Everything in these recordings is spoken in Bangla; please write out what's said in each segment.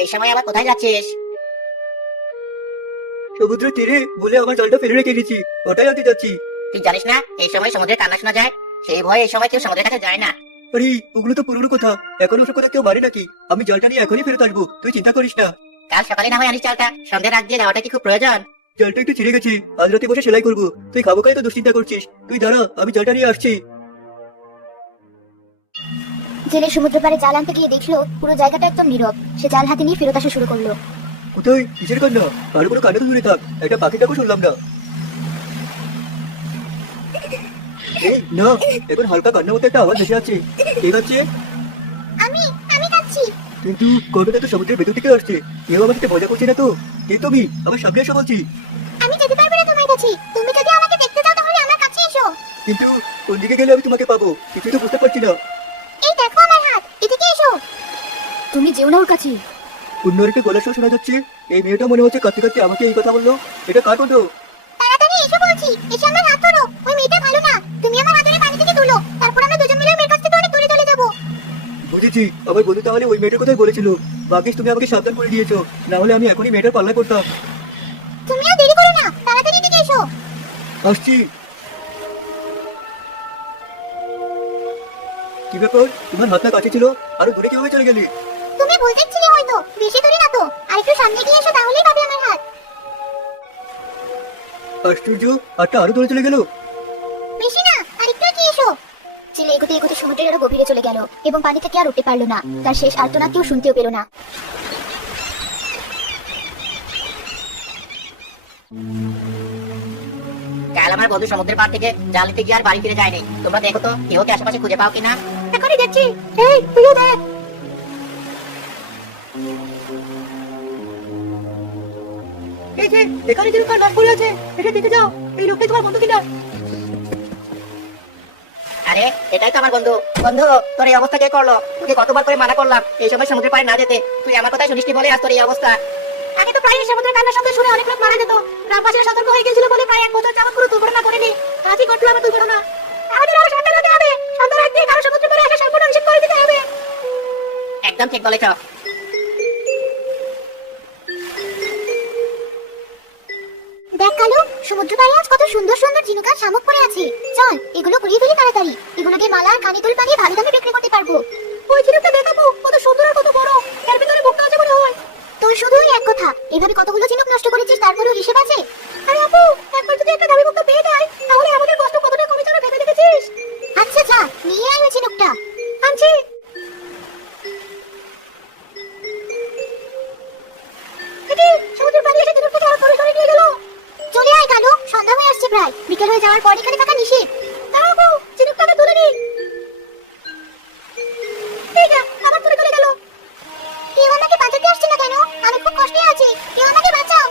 এই সময় আবার কোথায় যাচ্ছিস? সমুদ্রের তীরে বলে আমার জালটা ফেলে রেখে গেছি, ওটাই আনতে যাচ্ছি। তুই জানিস না এই সময় সমুদ্রে কান্না শোনা যায়? সেই ভয়ে এই সময় কেউ সমুদ্রের কাছে যায় না। আরে ওগুলো তো পুরোনো কথা, এখন ওসব কথা কেউ মারে নাকি? আমি জালটা নিয়ে এখনই ফেরত আসবো, তুই চিন্তা করিস না। কাল সকালে না হয় আনিস চালটা, সন্ধ্যের আগ দিয়ে যাওয়াটা কি খুব প্রয়োজন? জালটা একটু ছিঁড়ে গেছে, আজ রাতে বসে সেলাই করবো। তুই খাবো খাই তো দুশ্চিন্তা করছিস, তুই দাঁড়া, আমি জালটা নিয়ে আসছি। জেলে সমুদ্র পাড়ে জাল আনতে গিয়ে দেখলো পুরো জায়গাটা একদম নীরব। সে জাল হাতে নিয়ে ফেরত আসা শুরু করলো। কোথায় কিসের কান্না? আর কোনো কান্না তো দূরে থাক, একটা পাখির ডাকও শুনলাম না। এই না, এখন হালকা কান্নার মতো একটা আওয়াজ ভেসে আছে। কে কাচ্ছে? আমি আমি কাচ্ছি। কিন্তু গর্বটা তো সমুদ্রের ভেতর থেকে আসছে, কেউ আমার সাথে মজা করছে না তো? কে তুমি? আমার সামনে এসে বলছি। আমি যেতে পারবো না তোমার কাছে, তুমি যদি আমাকে দেখতে চাও তাহলে আমার কাছে এসো। কিন্তু কোন দিকে গেলে আমি তোমাকে পাবো কিছুই তো বুঝতে পারছি না। এই দেখো আমার হাত, এদিকে এসো। তুমি যেও না ওর কাছে। অন্য একটা গলার স্বর শোনা যাচ্ছে। এই মেয়েটা মনে হচ্ছে কাঁদতে কাঁদতে আমাকে এই কথা বললো। এটা কার কণ্ঠ? তাড়াতাড়ি এসো বলছি, এসে আমার হাত ধরো। ওই মেয়েটা ভালো না, তুমি আমার হাত ধরে পানি থেকে তুলো, তারপর আমরা দুজন মিলে মেয়ের কাছ থেকে অনেক দূরে চলে যাবো। বুঝেছি, আমার বন্ধু তাহলে ওই মেয়েটার কথাই বলেছিল। ভাগ্যিস তুমি আমাকে সাবধান করে দিয়েছো, না হলে আমি এখনই মেয়েটার পাল্লা করতাম। তুমি আর দেরি করো না, তাড়াতাড়ি এদিকে এসো। আসছি। কি ব্যাপার, তোমার হাতটা কাছে ছিল, আরো দূরে কিভাবে চলে গেলি? তুমি ভুল দেখছিলে হয়তো, বেশি দূরে না তো, আর একটু সামনে গিয়ে এসো তাহলেই পাবে আমার হাত। আশ্চর্য, হাতটা আরো দূরে চলে গেল। বেশি না, আর একটু এগিয়ে এসো। ছেলে এগোতে এগোতে সমুদ্রের আরো গভীরে চলে গেল এবং পানি থেকে আর উঠতে পারলো না। তার শেষ আর্তনাদ কেউ শুনতেও পেল না। কাল আমার বন্ধু সমুদ্রের পাড় থেকে জাল নিতে গিয়ে আর বাড়ি ফিরে যায়নি। তোমরা দেখো তো কেউ কি আশেপাশে খুঁজে পাও কিনা। এখনই দেখছি। এই তুইও দেখ। এই যে এখানে যে লোকটা লাশ পড়ে আছে, এটা দেখে যাও। এই লোকটাই তোমার বন্ধু কিনা? আরে এটাই তো আমার বন্ধু। বন্ধু, তোর এই অবস্থা কে করলো? তোকে কতবার করে মানা করলাম এই সময় সমুদ্রের পাড়ে না যেতে, তুই আমার কথাই শুনিসনি বলে আজ তোর এই অবস্থা। আগে তো প্রায় সমুদ্রের কান্নার শব্দ শুনে অনেক লোক মারা যেত। গ্রামবাসীরা সতর্ক হয়ে গেছিল বলে প্রায় 1 বছর যাবত কোনো দুর্ঘটনা ঘটেনি। আজই ঘটলো আমার দুর্ঘটনা। আমাদের আরো সাবধান হতে হবে। সন্ধ্যার আগে কারো সমুদ্রে পাড়ে আসা সম্পূর্ণ নিষেধ করে দিতে হবে। একদম ঠিক বলেছ। দেখ কালু, সমুদ্র পাড়ে আজ কত সুন্দর সুন্দর ঝিনুক আর শামুক পড়ে আছে। চল এগুলো কুড়িয়ে ফেলি তাড়াতাড়ি, এগুলো দিয়ে মালা আর কানে দুল বানিয়ে ভালো দামে বিক্রি করতে পারবো। ওই ঝিনুকটা দেখাবো, কত সুন্দর আর কত বড়, এর ভিতরে মুক্তা আছে মনে হয়। তোর শুধু ওই এক কথা, এভাবে কতগুলো ঝিনুক নষ্ট করেছিস তারপরেও হিসেব আছে? আরে আপু, একবার যদি একটা দামি মুক্তা পেয়ে যাই তাহলে আমাদের কষ্ট কতটা কমে যাবে ভেবে দেখেছিস? আচ্ছা যা, নিয়ে আয় ওই ঝিনুকটা। আনছি। এটি সমুদ্রের পাড়ে এসে ঝিনুকটা ধরে সরে নিয়ে গেল। চলে আয় কালু, সন্ধ্যা হয়ে আসছে প্রায়, বিকেল হয়ে যাওয়ার পর এখানে থাকা নিষেধ। দাঁড়াও বউ, ঝিনুকটাকে তুলে নি। এই যা, আবার তুলে চলে গেল। কেউ আমাকে বাঁচাতে আসছে না কেন? আমি খুব কষ্টে আছি, কেউ আমাকে বাঁচাও।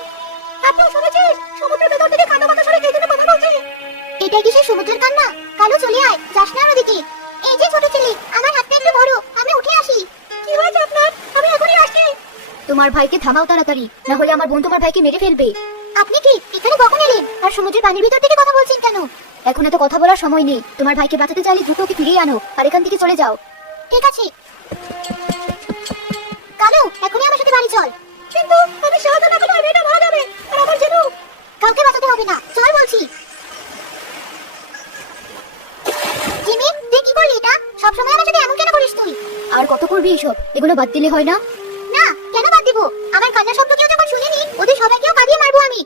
আপু শুনেছিস, সমুদ্রের ভেতর থেকে কান্না বাতাস করে কে যেন কথা বলছে। এটা কি সেই সমুদ্রের কান্না? কালু চলে আয়, যাস না ওদিকে। এই যে ছোট ছেলে, আমার হাতটা একটু ধরো, আমি উঠে আসি। কি হয়েছে আপনার? আমি এখনই আসছি। তোমার ভাইকে থামাও তাড়াতাড়ি, না হলে আমার বোন তোমার ভাইকে মেরে ফেলবে। আপনি কি এখানে কখন এলেন? আর সমুদ্রের পানির ভিতর থেকে কথা বলছেন কেন? এখন এত কথা বলার সময় নেই। তোমার ভাইকে বাঁচাতে চাইলে দ্রুত ওকে ফিরিয়ে আনো আর এখান থেকে চলে যাও। ঠিক আছে কালু, এখনই আমার সাথে বাড়ি চল। কিন্তু আমি সাহায্য না করলে মেয়েটা মারা যাবে, আর আমার যেন কাউকে বাঁচাতে হবে না, চল বলছি। জিমি, তুই কি করলি এটা? সবসময় আমার সাথে এমন কেন করিস তুই? আর কত করবি এসব? এগুলো বাদ দিলে হয় না? না, কেন বাদ দিব? আমার কান্নার শব্দ কেউ যখন শুনেনি, ওদের সবাইকেও কাঁদিয়ে মারবো আমি।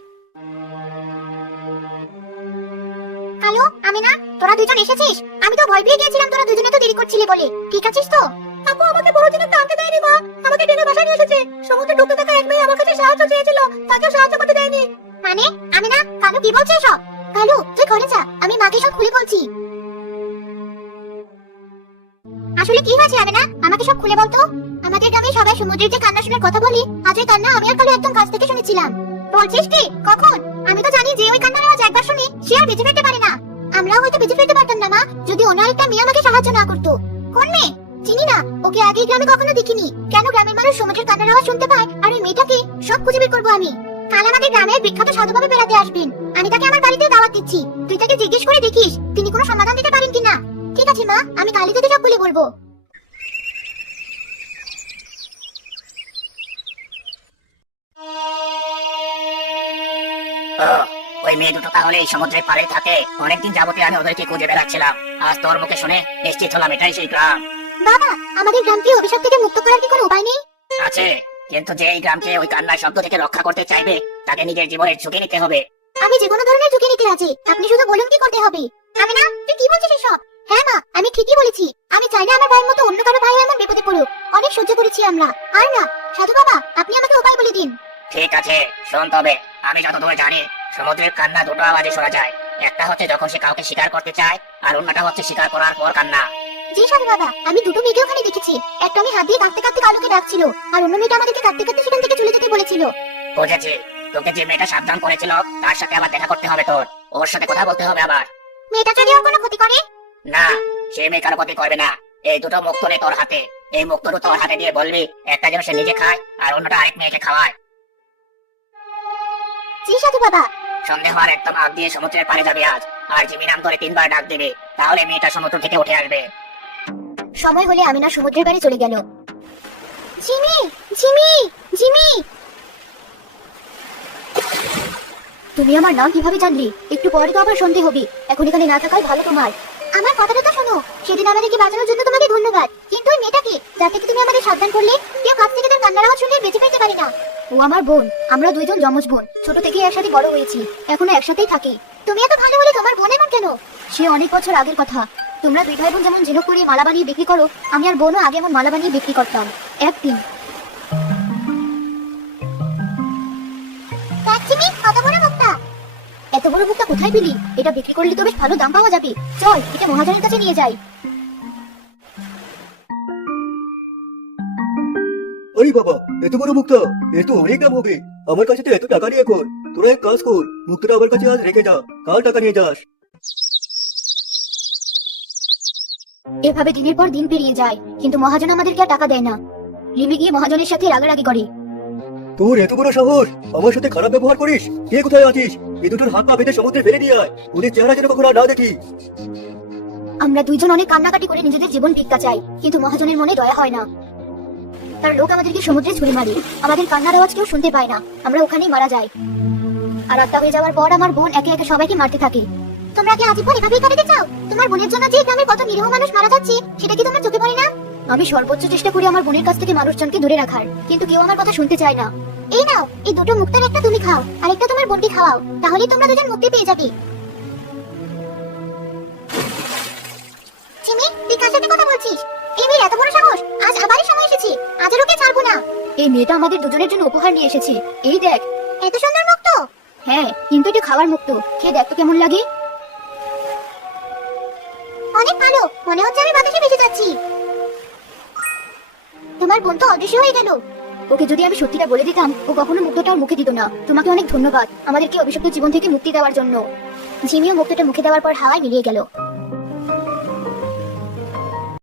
কালু, আমি না, তোরা দুজন এসেছিস? আমি তো ভয় পেয়ে গিয়েছিলাম তোরা দুজনে তো দেরি করছিলি বলে। ঠিক আছিস তো? আপু আমাকে বড় ঝিনুকটা আনতে দেয়নি মা, আমাকে টেনে বাসায় নিয়ে এসেছে। সমুদ্রে ডুবতে থাকা এক মেয়ে আমার কাছে সাহায্য চেয়েছিল, তাকেও সাহায্য করতে দেয়নি। মানে আমি না, কালু কি বলছিস সব? কালু তুই ঘরে যা, আমি মাকে সব খুলে বলছি। আসলে কি হয়েছে আমি না, আমাকে সব খুলে বলতো। আমাদের গ্রামে সবাই সমুদ্রের যে কান্না শোনার কথা বলি, আজ ওই কান্না আমি আর কালু একদম কাছ থেকে শুনেছিলাম। বলছিস কি? কখন? আমি তো জানি যে ওই কান্নার আওয়াজ একবার শুনি সে আর বেঁচে ফিরতে পারে না। আমরাও হয়তো বেঁচে ফিরতে পারতাম না মা, যদি অন্য আরেকটা মেয়ে আমাকে সাহায্য না করতো। কোন মেয়ে? চিনি না, ওকে আগে গ্রামে কখনো দেখিনি। কেন গ্রামের মানুষ সমুদ্রের কান্নার আওয়াজ শুনতে পায় আর ওই মেয়েটাকে সব খুঁজে বের করবো আমি। কাল আমাদের গ্রামের বিখ্যাত সাধুবাবা বেড়াতে আসবেন, আমি তাকে আমার বাড়িতে দাওয়াত দিচ্ছি। তুই তাকে জিজ্ঞেস করে দেখিস তিনি কোনো সমাধান দিতে পারেন কিনা। ঠিক আছে মা, আমি কালই তোকে সব খুলে বলবো। ও, ওই মেয়ে দুটো তাহলে এই সমুদ্রের পাড়ে থাকে। অনেকদিন যাবতীয় আমি ওদেরকে খুঁজে বেড়াচ্ছিলাম, আজ তোর মুখে শুনে নিশ্চিত হলাম এটাই সেই গ্রাম। বাবা, আমাদের গ্রামকে অভিশাপ থেকে মুক্ত করার কি কোনো উপায় নেই? আছে, কিন্তু যে এই গ্রামকে ওই কান্নার শব্দ থেকে রক্ষা করতে চাইবে তাকে নিজের জীবনের ঝুঁকি নিতে হবে। আমি যে কোনো ধরনের ঝুঁকি নিতে রাজি, আপনি শুধু বলুন কি করতে হবে। আমি না, তুই কি বলছিস এসব? হ্যাঁ মা, আমি ঠিকই বলেছি। আমি চাই না আমার ভাইয়ের মতো অন্য কারো ভাই এমন বিপদে পড়ুক। অনেক সহ্য করেছি আমরা, আর না। সাধু বাবা, আপনি আমাকে উপায় বলে দিন। ঠিক আছে, শোন তবে। আমি যতদূর জানি সমুদ্রের কান্না দুটো আওয়াজে শোনা যায়। একটা হচ্ছে যখন সে কাউকে শিকার করতে চায়, আর অন্যটা হচ্ছে শিকার করার পর কান্না। জি সাধু বাবা, আমি দুটো মেয়েকে ওখানে দেখেছি। একটা আমি হাত দিয়ে কাঁদতে কাঁদতে কালুকে ডাকছিল, আর অন্য মেয়েটা আমাদেরকে কাঁদতে কাঁদতে সেখান থেকে চলে যেতে বলেছিল। বুঝেছি, তোকে যে মেয়েটা সাবধান করেছিল তার সাথে আবার দেখা করতে হবে তোর। ওর সাথে কথা বলতে হবে আবার। মেয়েটা যদি ওর কোনো ক্ষতি করে? না, সে মেয়ে কারো ক্ষতি করবে না। এই দুটো মুক্ত নে তোর হাতে। এই মুক্ত দুটো তোর হাতে দিয়ে বলবি একটা যেন সে নিজে খায় আর অন্যটা আরেক মেয়েকে খাওয়ায়। জি সাধু বাবা। সন্দেহ হওয়ার একদম আগ দিয়ে সমুদ্রের পাড়ে যাবি আজ, আর জিমি নাম ধরে 3 বার ডাক দিবি, তাহলে মেয়েটা সমুদ্র থেকে উঠে আসবে। সময় হলে আমিনা সমুদ্রের পাড়ে চলে গেল। Jimmy, Jimmy, Jimmy! তুমি আমার নাম কিভাবে জানলি? একটু পরে তো আবার শুনতে হবে। এখন এখানে না থাকাই ভালো তোমার। আমার কথাটা তো শোনো। সেদিন আমাদেরকে বাঁচানোর জন্য তোমাকে ধন্যবাদ। কিন্তু ওই মেয়েটাকে, যার থেকে তুমি আমাদের সাবধান করলে, কেউ কাছ থেকে তার কান্নার আওয়াজ শুনে বেঁচে ফিরতে পারি না। ও আমার বোন। আমরা দুইজন যমজ বোন। ছোট থেকে একসাথে বড় হয়েছি, এখনো একসাথেই থাকি। তুমি এত ভালো হলে তোমার বোন এমন কেন? সে অনেক বছর আগের কথা। তোমরা দুই ভাই বোন যেমন ঝিনুক করে মালা বানিয়ে বিক্রি করো, আমি আর বোনও আগে এমন মালা বানিয়ে বিক্রি করতাম। একদিন এত বড় মুক্তা কোথায় পেলি? এটা বিক্রি করলে তো বেশ ভালো দাম পাওয়া যাবে। চল, এটা মহাজনের কাছে নিয়ে যাই। আরে বাবা, এত বড় মুক্তা, এর তো অনেক দাম হবে। আমার কাছে তো এত টাকা নেই এখন। তোরা এক কাজ কর, মুক্তাটা আমার কাছে আজ রেখে যা, কাল টাকা নিয়ে যাস। এভাবে দিনের পর দিন পেরিয়ে যায়, কিন্তু মহাজন আমাদেরকে আর টাকা দেয় না। রিমি গিয়ে মহাজনের সাথে রাগারাগি করে। তোর এত বড় সাহস, আমার সাথে খারাপ ব্যবহার করিস? কে কোথায় আছিস? এই দুটোর হাত পা বেঁধে সমুদ্রে ফেলে দিয়ে আয়। ওদের চেহারা যেন কখনো আর না দেখি। আমরা দুইজন অনেক কান্নাকাটি করে নিজেদের জীবন ভিক্ষা চাই, কিন্তু মহাজনের মনে দয়া হয় না। তার লোক আমাদেরকে সমুদ্রে ছুড়ে মারে। আমাদের কান্নার আওয়াজ কেউ শুনতে পায় না। আমরা ওখানেই মারা যাই। আর রাতটা হয়ে যাওয়ার পর আমার বোন একে একে সবাইকে মারতে থাকে। তোমরা কি আজীবন এভাবেই কাটাতে চাও? তোমার বোনের জন্য যে গ্রামের কত নিরীহ মানুষ মারা যাচ্ছে, সেটা কি তোমার চোখে পড়ে না? আমি সর্বোচ্চ চেষ্টা করি আমার বোনের কাছ থেকে মানুষজনকে দূরে রাখার, কিন্তু কেউ আমার কথা শুনতে চায় না। এই নাও, এই দুটো মুক্তার একটা তুমি খাও, আর একটা তোমার বোনকে খাওয়াও, তাহলেই তোমরা দুজন মুক্তি পেয়ে যাবে। জিমি, তুই কার সাথে কথা বলছিস? এই মেয়ের এত বড় সাহস! আজ আবারই সময় এসেছে। আজ আর ওকে ছাড়বো না। এই মেয়েটা আমাদের দুজনের জন্য উপহার নিয়ে এসেছে। এই দেখ, এত সুন্দর মুক্ত। হ্যাঁ, কিন্তু এটা খাওয়ার মুক্ত। খেয়ে দেখ তো কেমন লাগে। অনেক ভালো, মনে হচ্ছে আমি বাতাসে ভেসে যাচ্ছি। তোমার বোন তো অদৃশ্য হয়ে গেল। ওকে যদি আমি সত্যিটা বলে দিতাম, ও কখনো মুক্তটা মুখে দিত না। তোমাকে অনেক ধন্যবাদ আমাদেরকে অভিশপ্ত জীবন থেকে মুক্তি দেওয়ার জন্য। ঝিমিও মুক্তটা মুখে দেওয়ার পর হাওয়ায় মিলিয়ে গেল।